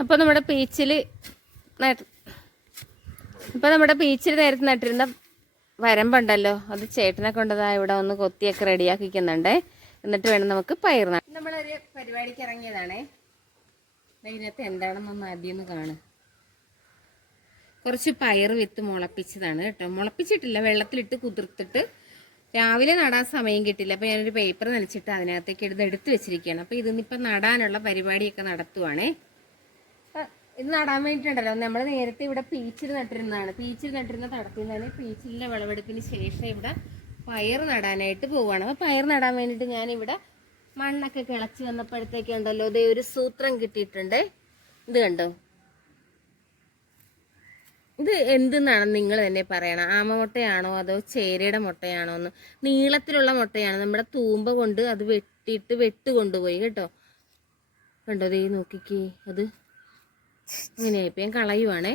അപ്പോൾ നമ്മുടെ പീച്ചിൽ ഇപ്പോൾ നമ്മുടെ പീച്ചിൽ നേരത്തെ നട്ടിരുന്ന വരമ്പുണ്ടല്ലോ. അത് ചേട്ടനെ കൊണ്ടതാ ഇവിടെ ഒന്ന് കൊത്തിയൊക്കെ റെഡിയാക്കിക്കുന്നുണ്ടേ. എന്നിട്ട് വേണം നമുക്ക് പയർ. നമ്മളൊരു പരിപാടിക്ക് ഇറങ്ങിയതാണേ. അതിനകത്ത് എന്താണെന്നൊന്ന് ആദ്യം ഒന്ന് കാണും. കുറച്ച് പയർ വിത്ത് മുളപ്പിച്ചതാണ് കേട്ടോ. മുളപ്പിച്ചിട്ടില്ല. വെള്ളത്തിലിട്ട് കുതിർത്തിട്ട് രാവിലെ നടാൻ സമയം കിട്ടില്ല. അപ്പോൾ ഞാനൊരു പേപ്പർ നനച്ചിട്ട് അതിനകത്തേക്ക് എടുത്ത് എടുത്ത് വെച്ചിരിക്കുകയാണ്. അപ്പോൾ ഇതിന്നിപ്പോൾ നടാനുള്ള പരിപാടിയൊക്കെ നടത്തുവാണേ. ഇത് നടാൻ വേണ്ടിയിട്ടുണ്ടല്ലോ. നമ്മൾ നേരത്തെ ഇവിടെ പീച്ചിൽ നട്ടിരുന്നതാണ്. പീച്ചിൽ നട്ടിരുന്ന തടത്തിൽ നിന്നാണ് പീച്ചിലിന്റെ വിളവെടുപ്പിന് ശേഷം ഇവിടെ പയർ നടാനായിട്ട് പോവുകയാണ് അപ്പോൾ പയർ നടാൻ വേണ്ടിയിട്ട് ഇവിടെ മണ്ണൊക്കെ കിളച്ച് വന്നപ്പോഴത്തേക്കുണ്ടല്ലോ ഇതേ ഒരു സൂത്രം കിട്ടിയിട്ടുണ്ട്. ഇത് കണ്ടോ? ഇത് എന്തെന്നാണ് നിങ്ങൾ തന്നെ പറയണം. ആമ മുട്ടയാണോ അതോ ചേരയുടെ മുട്ടയാണോ എന്ന്. നീളത്തിലുള്ള മുട്ടയാണ്. നമ്മുടെ തൂമ്പ കൊണ്ട് അത് വെട്ടിയിട്ട് വെട്ട് കൊണ്ടുപോയി കേട്ടോ? കണ്ടോ? ദേ നോക്കിക്കേ. അത് ഇങ്ങനെയായിപ്പോ ഞാൻ കളയുവാണേ.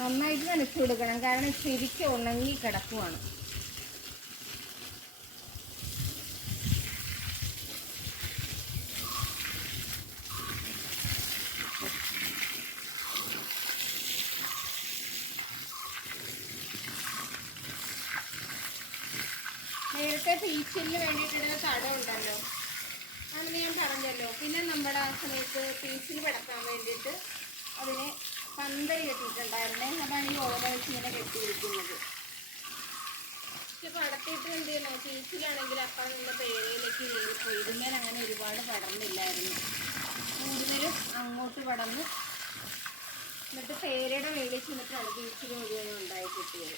നന്നായിട്ട് നനച്ചു കൊടുക്കണം. കാരണം ശരിക്കും ഉണങ്ങി കിടക്കുവാണ്. നേരത്തെ പീച്ചിലിന് വേണ്ടിയിട്ടുള്ള തടം ഉണ്ടല്ലോ. അന്ന് ഞാൻ പറഞ്ഞല്ലോ. പിന്നെ നമ്മുടെ ആ സമയത്ത് പീച്ചിൽ കിടക്കാൻ വേണ്ടിയിട്ട് അതിനെ പന്തൽ കെട്ടിയിട്ടുണ്ടായിരുന്നേ. അതാണ് ഈ ഓല വെച്ച് ഇങ്ങനെ കെട്ടിയിരിക്കുന്നത് പക്ഷെ പടത്തിയിട്ട് എന്ത് ചെയ്യണോ പീച്ചിലാണെങ്കിൽ അപ്പം നിന്ന പേരയിലേക്ക് കയറിപ്പോയി ഇതിന്മേൽ അങ്ങനെ ഒരുപാട് പടർന്നില്ലായിരുന്നു. കൂടുതലും അങ്ങോട്ട് പടർന്ന് എന്നിട്ട് പേരയുടെ മേളിൽ ചെന്നിട്ടാണ് പീച്ചിൽ മുഴുവനും ഉണ്ടായി കിട്ടിയത്.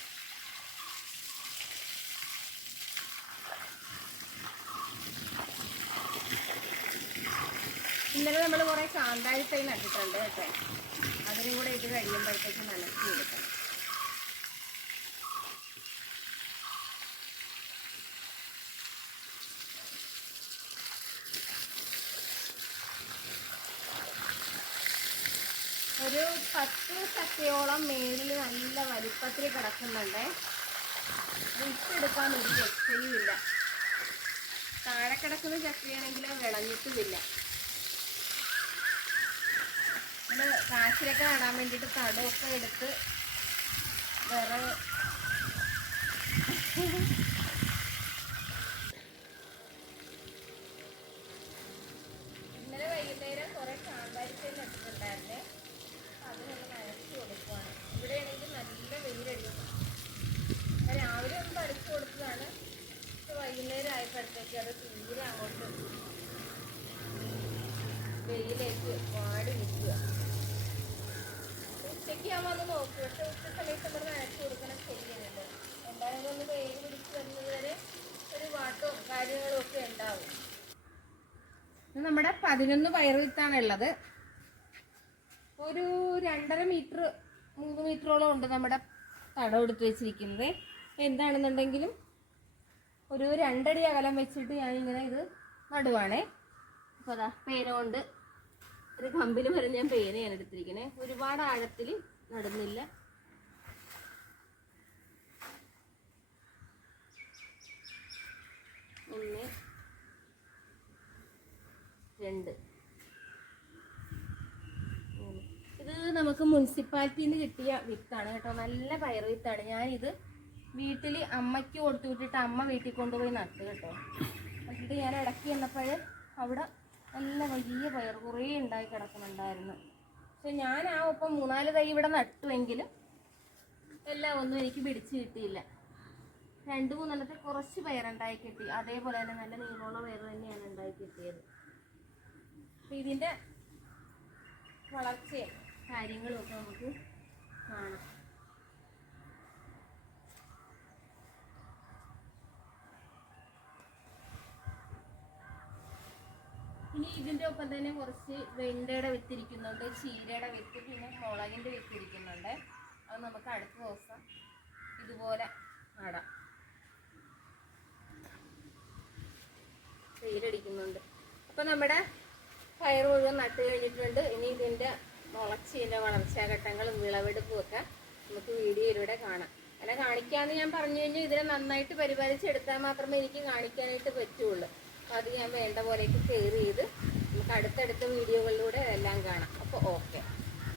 ഇന്നലെ നമ്മൾ കുറെ കാന്താരി തൈ നട്ടിട്ടുണ്ട് കേട്ടോ. അതിനും കൂടെ ഇത് കഴിയുമ്പോഴത്തേക്ക് നനച്ചു കൊടുക്കണം. ഒരു പത്ത് ചക്കയോളം മേലിൽ നല്ല വലിപ്പത്തിൽ കിടക്കുന്നുണ്ട്. വിട്ടെടുക്കാൻ ഒരു രക്ഷയുമില്ല. താഴെ കിടക്കുന്ന ചക്കയാണെങ്കിൽ വിളഞ്ഞിട്ടുമില്ല. നമ്മൾ കാച്ചിലൊക്കെ നടാൻ വേണ്ടിയിട്ട് തടമൊക്കെ എടുത്ത് വേറെ ഇന്നലെ വൈകുന്നേരം കുറെ കാന്താരിക്കൽ നട്ടിട്ടുണ്ടായിരുന്നേ അത് നമ്മൾ നനച്ചു കൊടുക്കുവാണ്. ഇവിടെയാണെങ്കിൽ നല്ല വെയിലടിക്കും. രാവിലെ ഒന്ന് തളിച്ചു കൊടുത്തതാണ്. വൈകുന്നേരം ആയപ്പോഴത്തേക്ക് അത് തീരെ അങ്ങോട്ട് വെയിലേക്ക് വാടി നിൽക്കുക. ഉച്ചയ്ക്ക് ആവുമ്പോൾ ഒന്ന് നോക്കും. പക്ഷെ ഉച്ച സമയത്ത് നമ്മൾ നനച്ചു കൊടുക്കണം ശരിയാണല്ലോ എന്തായാലും ഒന്ന് വെയിൽ പിടിച്ച് വരുന്നത് വരെ ഒരു വാട്ടവും കാര്യങ്ങളും ഒക്കെ ഉണ്ടാവും. നമ്മുടെ പതിനൊന്ന് പയർ വിത്താണ് ഉള്ളത്. ഒരു രണ്ടര മീറ്റർ മൂന്ന് മീറ്ററോളം ഉണ്ട് നമ്മുടെ തടം എടുത്ത് വെച്ചിരിക്കുന്നത്. എന്താണെന്നുണ്ടെങ്കിലും ഒരു രണ്ടടി അകലം വെച്ചിട്ട് ഞാനിങ്ങനെ ഇത് നടുവാണേ. അപ്പോൾ അതാ പേന കൊണ്ട് ഒരു കമ്പിൽ വരെ ഞാൻ പേനയാണ് എടുത്തിരിക്കണേ. ഒരുപാട് ആഴത്തിൽ നടന്നില്ല. ഒന്ന് രണ്ട്. ഇത് നമുക്ക് മുനിസിപ്പാലിറ്റിയിൽ നിന്ന് കിട്ടിയ വിത്താണ് കേട്ടോ. നല്ല പയർ വിത്താണ്. ഞാനിത് വീട്ടിൽ അമ്മയ്ക്ക് കൊടുത്തു വിട്ടിട്ട് അമ്മ വീട്ടിൽ കൊണ്ടുപോയി നട്ടു കേട്ടോ. എന്നിട്ട് ഞാൻ ഇടയ്ക്ക് ചെന്നപ്പോൾ അവിടെ നല്ല വലിയ പയർ കുറേ ഉണ്ടായി കിടക്കുന്നുണ്ടായിരുന്നു. പക്ഷെ ഞാൻ ആ ഒപ്പം മൂന്നാൽ തൈ ഇവിടെ നട്ടുവെങ്കിലും എല്ലാം ഒന്നും എനിക്ക് പിടിച്ചു കിട്ടിയില്ല. രണ്ട് മൂന്നെണ്ണത്തെ കുറച്ച് പയറുണ്ടായി കിട്ടി. അതേപോലെ തന്നെ നല്ല നീളമുള്ള പയർ തന്നെയാണ് ഉണ്ടായി കിട്ടിയത്. അപ്പം ഇതിന്റെ വളർച്ചയും കാര്യങ്ങളും ഒക്കെ നമുക്ക് കാണാം. ഇനി ഇതിന്റെ ഒപ്പം തന്നെ കുറച്ച് വെണ്ടയുടെ വിത്ത് ഇരിക്കുന്നുണ്ട് ചീരയുടെ വിത്ത് പിന്നെ മുളകിന്റെ വിത്ത് ഇരിക്കുന്നുണ്ട്. അത് നമുക്ക് അടുത്ത ദിവസം ഇതുപോലെ നടാം. വെയിലടിക്കുന്നുണ്ട് അപ്പം നമ്മുടെ പയർ മുഴുവൻ നട്ട് കഴിഞ്ഞിട്ടുണ്ട്. ഇനി ഇതിന്റെ മുളച്ചതിന്റെ വളർച്ചാഘട്ടങ്ങളും വിളവെടുപ്പും ഒക്കെ നമുക്ക് വീഡിയോയിലൂടെ കാണാം. അങ്ങനെ കാണിക്കാന്ന് ഞാൻ പറഞ്ഞു കഴിഞ്ഞാൽ ഇതിനെ നന്നായിട്ട് പരിപാലിച്ചെടുത്താൽ മാത്രമേ എനിക്ക് കാണിക്കാനായിട്ട് പറ്റുള്ളൂ. അത് ഞാൻ വേണ്ട പോലെയൊക്കെ ഷെയർ ചെയ്ത് നമുക്ക് അടുത്തടുത്ത വീഡിയോകളിലൂടെ എല്ലാം കാണാം. അപ്പോൾ ഓക്കെ